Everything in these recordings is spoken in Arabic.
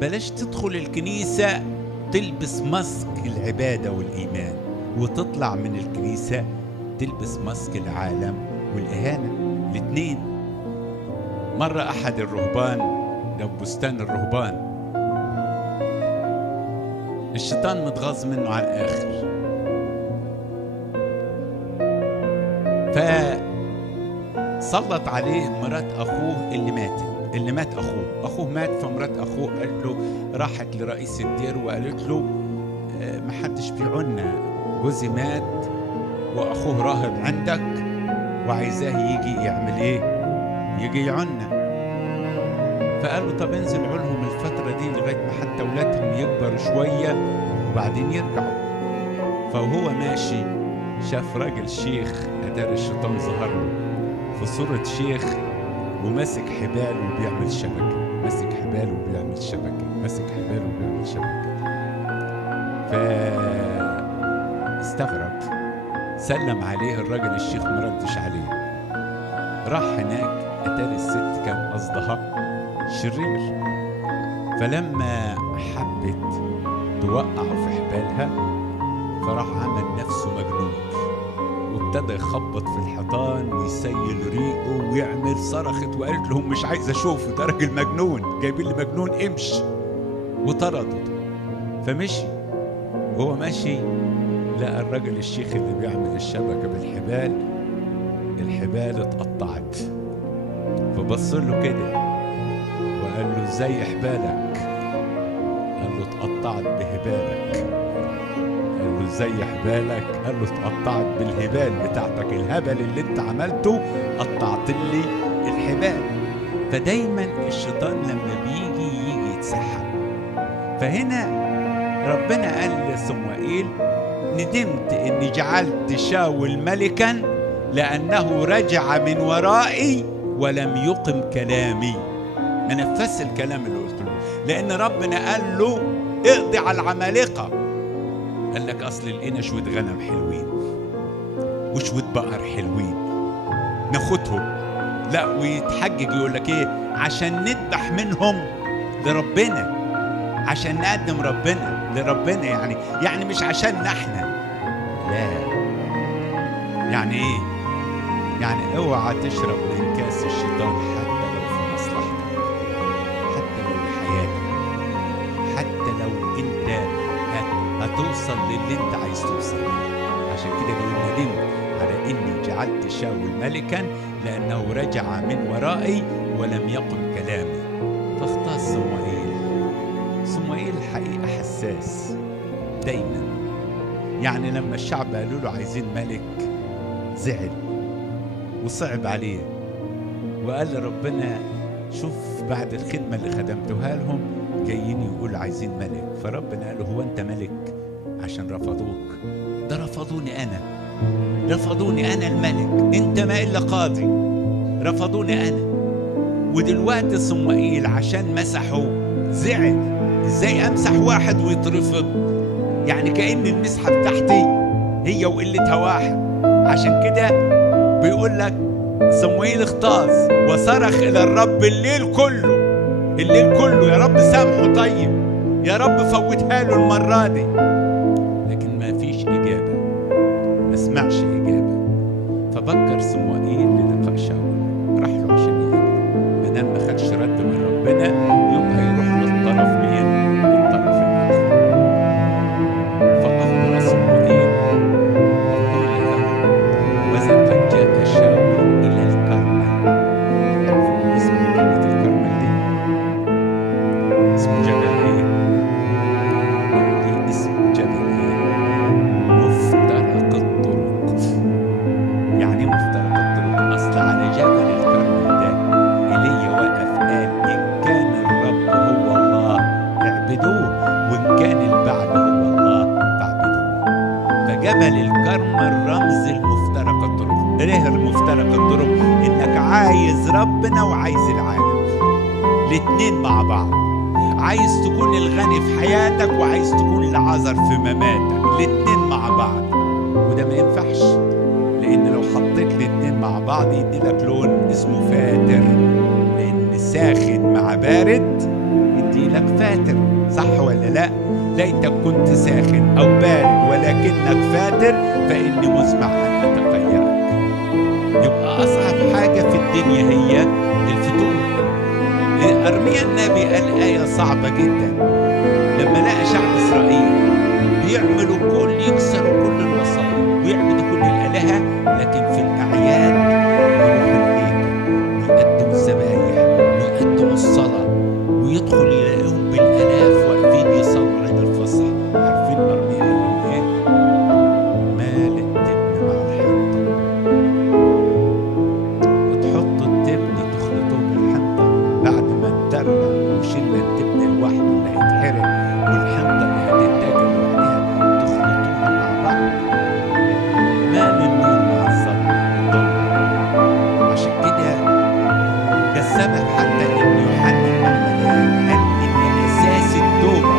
بلاش تدخل الكنيسة تلبس ماسك العبادة والإيمان، وتطلع من الكنيسة تلبس ماسك العالم والإهانة، الاتنين. مرة أحد الرهبان لو بستان الرهبان الشيطان متغاظ منه على الآخر، فسلط عليه مرات أخوه اللي مات أخوه مات. فمرات أخوه قال له، راحت لرئيس الدير وقالت له محدش بيعنا، جوزي مات وأخوه راهب عندك وعايزاه يجي يعمل إيه؟ يجي يعنا. فقال له طب انزل علهم الفترة دي لغاية ما حتى أولادهم يكبروا شوية وبعدين يرجعوا. فهو ماشي شاف راجل شيخ، أدار الشيطان ظهر له في صورة شيخ وماسك حبال وبيعمل شبكة، ماسك حبال وبيعمل شبكة، ماسك حبال وبيعمل شبكة. فاستغرب، سلم عليه الراجل الشيخ مردش عليه، راح هناك أتاري الست كان قصدها شرير. فلما حبت توقعه في حبالها فراح عمل نفسه مجنون وابتدى يخبط في الحيطان ويسيل ريقه ويعمل. صرخت وقالت لهم مش عايز اشوفه، ده راجل مجنون، جايبين لي مجنون، امشي. وطردوا. فمشي، وهو ماشي لقى الراجل الشيخ اللي بيعمل الشبكة بالحبال، الحبال اتقطعت. فبص له كده وقال له ازاي حبالك؟ قال له اتقطعت بهبالك. قال له ازاي حبالك؟ قال له اتقطعت بالهبال بتاعتك، الهبل اللي انت عملته قطعت لي الحبال. فدايما الشيطان لما بيجي يتسحب. فهنا ربنا قال لصموئيل ندمت اني جعلت شاول ملكا لانه رجع من ورائي ولم يقم كلامي. ما نفذش الكلام اللي قلت له، لان ربنا قال له اقضي على العمالقه. قال لك اصل لقينا شويه غنم حلوين وشويه بقر حلوين ناخدهم. لا، ويتحجج يقول لك ايه؟ عشان نذبح منهم لربنا، عشان نقدم ربنا لربنا، يعني مش عشان احنا. لا، يعني ايه؟ يعني اوعى تشرب من كاس الشيطان حتى لو في مصلحتك، حتى لو لحياتك، حتى لو انت هتوصل للي انت عايز توصل له. عشان كده بيقول ندمت على اني جعلت شاول ملكا لانه رجع من ورائي ولم يقم كلامي. فاختار صموئيل الحقيقة حساس دايما. يعني لما الشعب قالوا له عايزين ملك زعل وصعب عليه، وقال لربنا شوف بعد الخدمة اللي خدمتها لهم جايين يقول عايزين ملك. فربنا قال له هو انت ملك عشان رفضوك؟ ده رفضوني انا الملك، انت ما الا قاضي، رفضوني انا. ودلوقتي صموئيل عشان مسحه زعل. ازاي امسح واحد ويترفض؟ يعني كأن المسحة بتاعتي هي وقلتها واحد. عشان كده بيقول لك صموئيل اغتاظ وصرخ الى الرب الليل كله، يا رب سامحه، طيب يا رب فوتها له المرة دي. لكن ما فيش اجابة، ما سمعش اجابة. فبكر صموئيل للقاء شاول، راح له عشان يجيبه. ما دام ما خدش رد من ربنا يبقى يروح للطرف مين؟ الطرف الاخر. فأخبر صموئيل قال له وإذا قد جاء شاول إلى الكرمل. تعرفوا اسم مدينة الكرمل دي؟ اسم جبل ايه؟ دي اسم جبل ايه؟ مفترق الطرق. يعني مفترق الطرق، أصل على جبل الكرمل ده إيليا وقف قال إن كان الرب هو الله اعبدوه وإن كان البعل هو الله فاعبدوه. فجبل الكرمل رمز المفترق الطرق. ايه المفترق الطرق؟ إنك عايز ربنا وعايز العالم، الاتنين مع بعض. عايز تكون الغني في حياتك وعايز تكون العذر في مماتك، الاتنين مع بعض. وده ما ينفعش، لأن لو حطيت الاتنين مع بعض يدي لك لون اسمه فاتر، لأن ساخن مع بارد يدي لك فاتر، صح ولا لا؟ ليتك كنت ساخن أو بارد ولكنك فاتر فإني مسمع أن أتغيرك. يبقى أصعب حاجة في الدنيا هي الفتور. أرميا النبي قال آية صعبة جدا لما لقى شعب إسرائيل بيعملوا يكسروا كل الوصايا ويعبدوا كل الآلهة، لكن في الأعياد يروحوا الهيكل ويقدموا الذبايح ويقدموا الصلاة ويدخل يلاقيهم بالآلاف واقفين يصلوا عيد الفصح. عارفين أرميا قال لهم إيه؟ مال التبن مع الحنطة، وتحطوا التبن تخلطوه بالحنطة بعد ما تدرب وشلة التبن لوحده اللي هيتحرق والحنطة اللي هتتاكل لوحدها تخلطوها مع بعض. مال النور مع الظلم. عشان كده ده السبب حتى إن يوحنا المعمدان قال إن أساس التوبة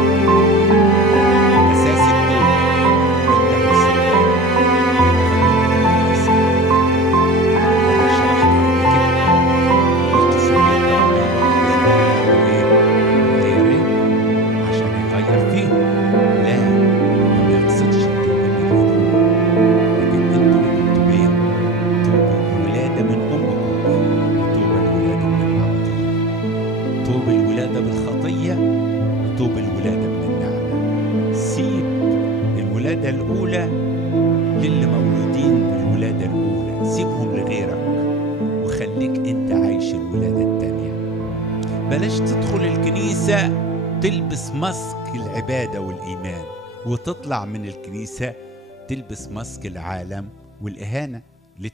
الأولى للي مولودين بالولادة الأولى، سيبهم لغيرك وخليك أنت عايش الولادة التانية. بلاش تدخل الكنيسة تلبس ماسك العبادة والإيمان وتطلع من الكنيسة تلبس ماسك العالم والإهانة. الاتنين